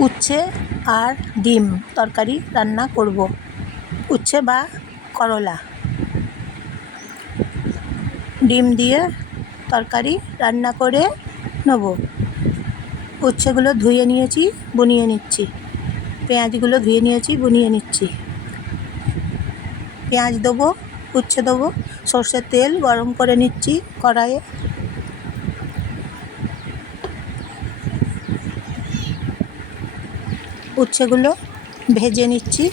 উচ্ছে আর ডিম তরকারি রান্না করব। উচ্ছে বা করলা। ডিম দিয়ে তরকারি রান্না করে নেব। উচ্ছেগুলো ধুয়ে নিয়েছি, বুনিয়ে নিচ্ছি। পেঁয়াজগুলো ধুয়ে নিয়েছি, বুনিয়ে নিচ্ছি। পেঁয়াজ দেবো, উচ্ছে দেবো, সর্ষের তেল গরম করে নিচ্ছি কড়াইয়ে। উচ্ছেগুলো ভেজে নিচ্ছি।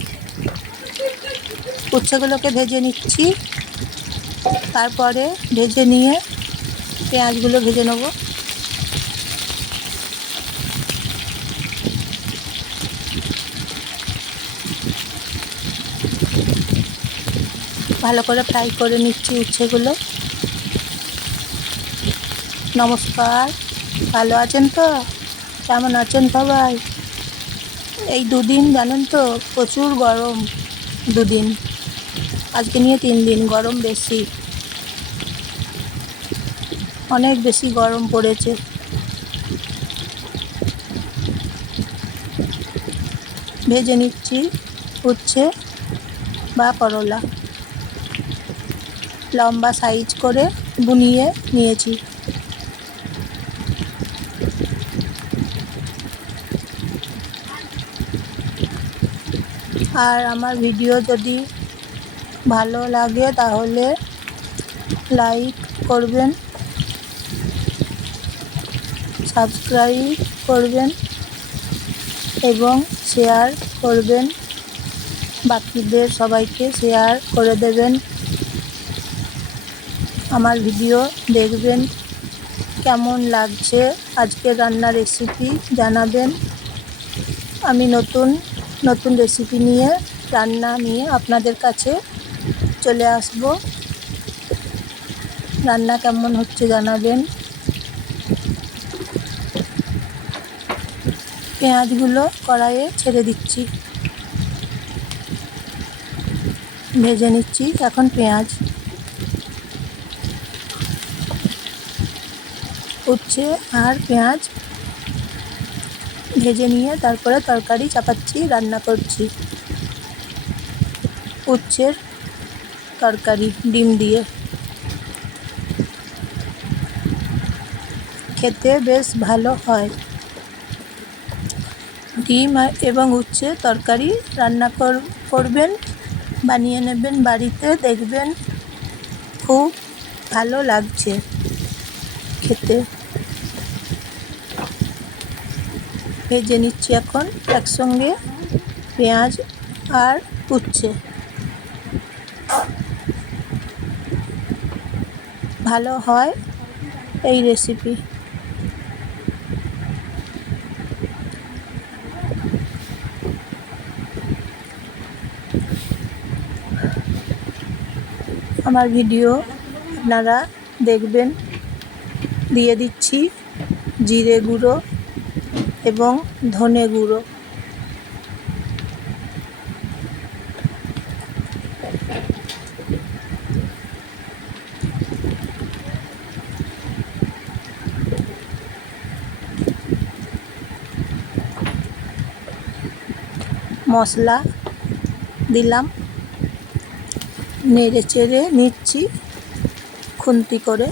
উচ্ছেগুলোকে ভেজে নিচ্ছি। তারপরে ভেজে নিয়ে পেঁয়াজগুলো ভেজে নেব। ভালো করে ফ্রাই করে নিচ্ছি উচ্ছেগুলো। নমস্কার। ভালো আছেন তো? কেমন আছেন সবাই? এই দুদিন জানেন তো প্রচুর গরম দুদিন। আজকে নিয়ে তিন দিন, গরম বেশি। অনেক বেশি গরম পড়েছে। ভেজে নিচ্ছি, উচ্ছে বা করলা। লম্বা সাইজ করে বুনিয়ে নিয়েছি। আর আমার ভিডিও যদি ভালো লাগে তাহলে লাইক করবেন সাবস্ক্রাইব করবেন এবং শেয়ার করবেন। বাকিদের সবাইকে শেয়ার করে দেবেন। আমার ভিডিও দেখবেন, কেমন লাগছে আজকে রান্নার রেসিপি জানাবেন। আমি নতুন নতুন রেসিপি নিয়ে, রান্না নিয়ে আপনাদের কাছে চলে আসব। রান্না কেমন হচ্ছে জানাবেন। পেঁয়াজগুলো কড়াইয়ে ছেড়ে দিচ্ছি। ভেজে নিচ্ছি, এখন পেঁয়াজ। উচ্ছে আর পেঁয়াজ ভেজে নিয়ে তারপরে তরকারি চাপাচ্ছি, রান্না করছি। উচ্ছের তরকারি, ডিম দিয়ে। খেতে বেশ ভালো হয়। ডিম এবং উচ্ছে তরকারি রান্না করবেন, বানিয়ে নেবেন বাড়িতে, দেখবেন খুব ভালো লাগছে খেতে। ভেজে নিচ্ছি এখন একসঙ্গে পেঁয়াজ আর উচ্ছে। ভালো হয় এই রেসিপি আমার ভিডিও আপনারা দেখবেন। দিয়ে দিচ্ছি জিরে গুঁড়ো। এবং ধনে গুঁড়ো। মশলা দিলাম। নেড়ে চেড়ে নিচ্ছি খুন্তি করে।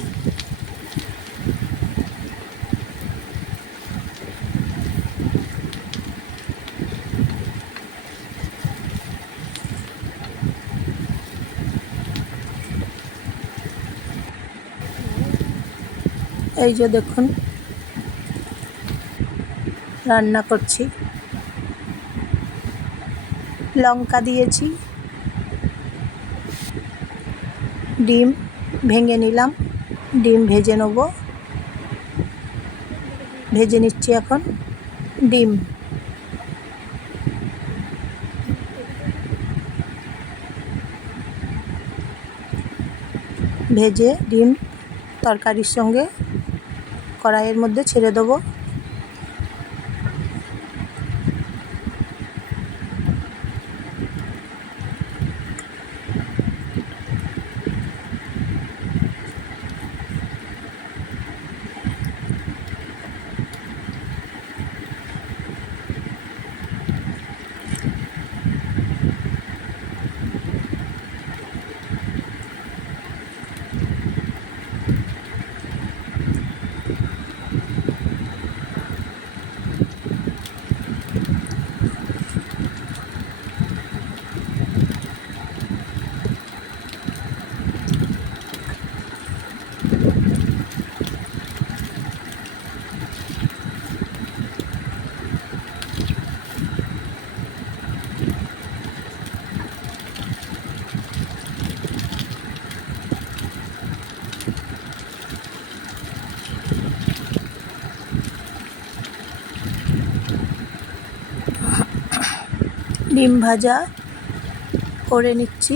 এই যে দেখুন। রান্না করছি। লঙ্কা দিয়েছি। ডিম ভেঙে নিলাম। ডিম ভেজে নেব। ভেজে নিচ্ছি এখন ডিম। ভেজে ডিম তরকারির সঙ্গে কড়াইয়ের মধ্যে ছেড়ে দেবো। ডিম ভাজা করে নিচ্ছি।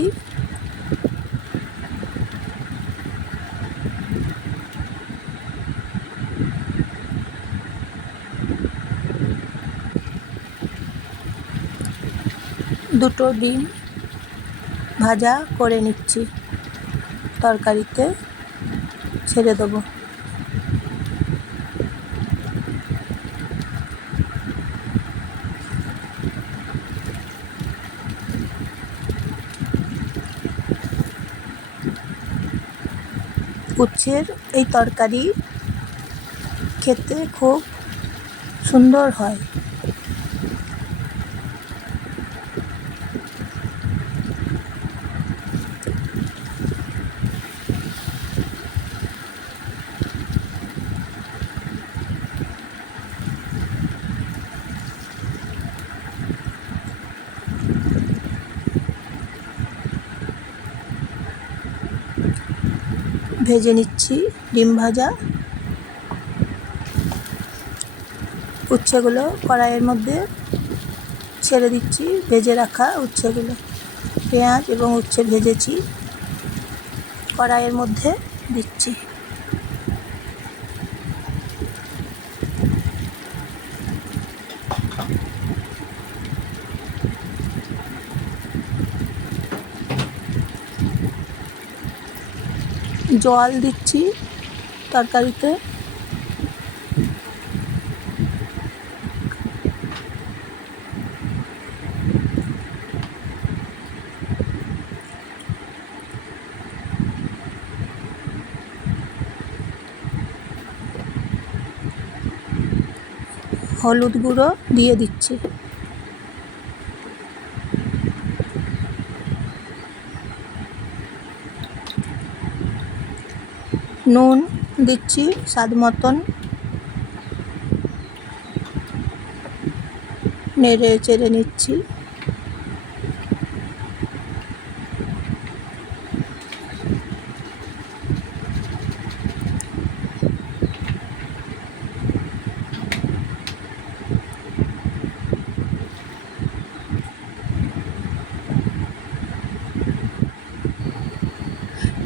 দুটো ডিম ভাজা করে নিচ্ছি। তরকারিতে ছেড়ে দেবো। উচ্ছের এই তরকারি খেতে খুব সুন্দর হয়। ভেজে নিচ্ছি ডিম ভাজা। উচ্ছেগুলো কড়াইয়ের মধ্যে ছেড়ে দিচ্ছি, ভেজে রাখা উচ্ছেগুলো। পেঁয়াজ এবং উচ্ছে ভেজেছি, কড়াইয়ের মধ্যে দিচ্ছি। জল দিচ্ছি তরকারিতে। হলুদ গুঁড়ো দিয়ে দিচ্ছি। নুন দিচ্ছি স্বাদ মতন। নেড়ে চেড়ে নিচ্ছি।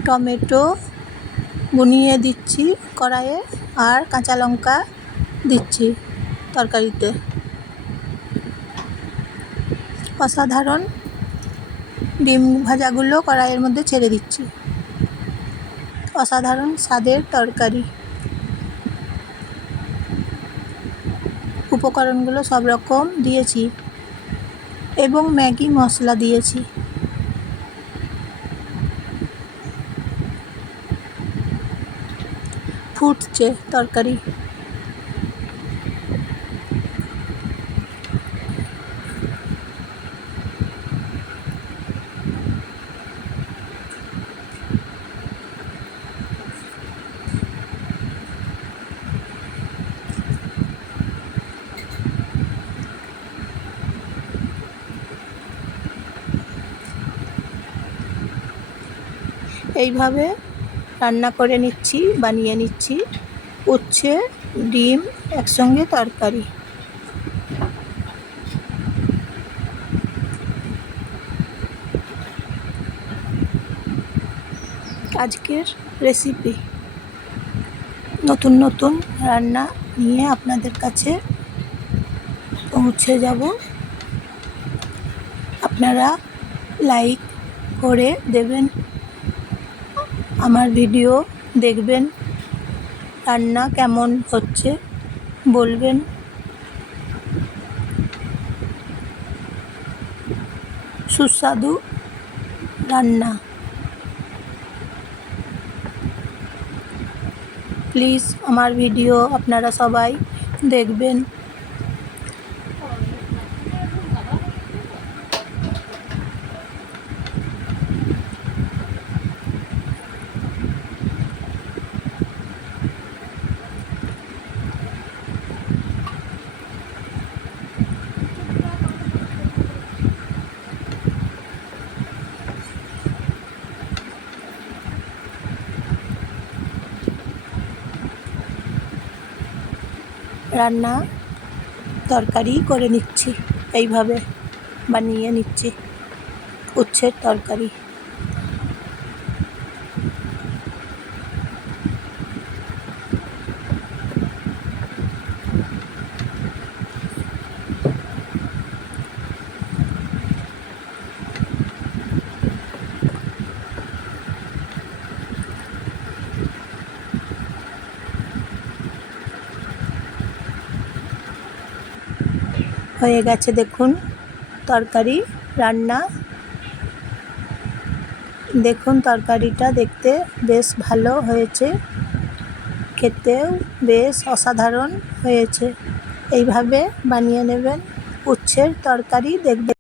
টমেটো বুনিয়ে দিচ্ছি কড়াইয়ে আর কাঁচা লঙ্কা দিচ্ছি তরকারিতে। অসাধারণ ডিম ভাজাগুলো কড়াইয়ের মধ্যে ছেড়ে দিচ্ছি। অসাধারণ স্বাদের তরকারি। উপকরণগুলো সব রকম দিয়েছি এবং ম্যাগি মশলা দিয়েছি। ফুটছে তরকারি। এইভাবে রান্না করে নিচ্ছি, বানিয়ে নিচ্ছি। উচ্ছে, ডিম, একসঙ্গে তরকারি। আজকের রেসিপি। নতুন নতুন রান্না নিয়ে আপনাদের কাছে পৌঁছে যাব। আপনারা লাইক করে দেবেন আমার ভিডিও দেখবেন রান্না কেমন হচ্ছে বলবেন। সুস্বাদু রান্না। প্লিজ, আমার ভিডিও আপনারা সবাই দেখবেন। রান্না তরকারি করে নিচ্ছি। এইভাবে বানিয়ে নিচ্ছি। উচ্ছের তরকারি। হয়ে গেছে দেখুন, তরকারি, রান্না। দেখুন তরকারিটা দেখতে বেশ ভালো হয়েছে, খেতেও বেশ অসাধারণ হয়েছে। এইভাবে বানিয়ে নেবেন, উচ্ছের তরকারি দেখবেন।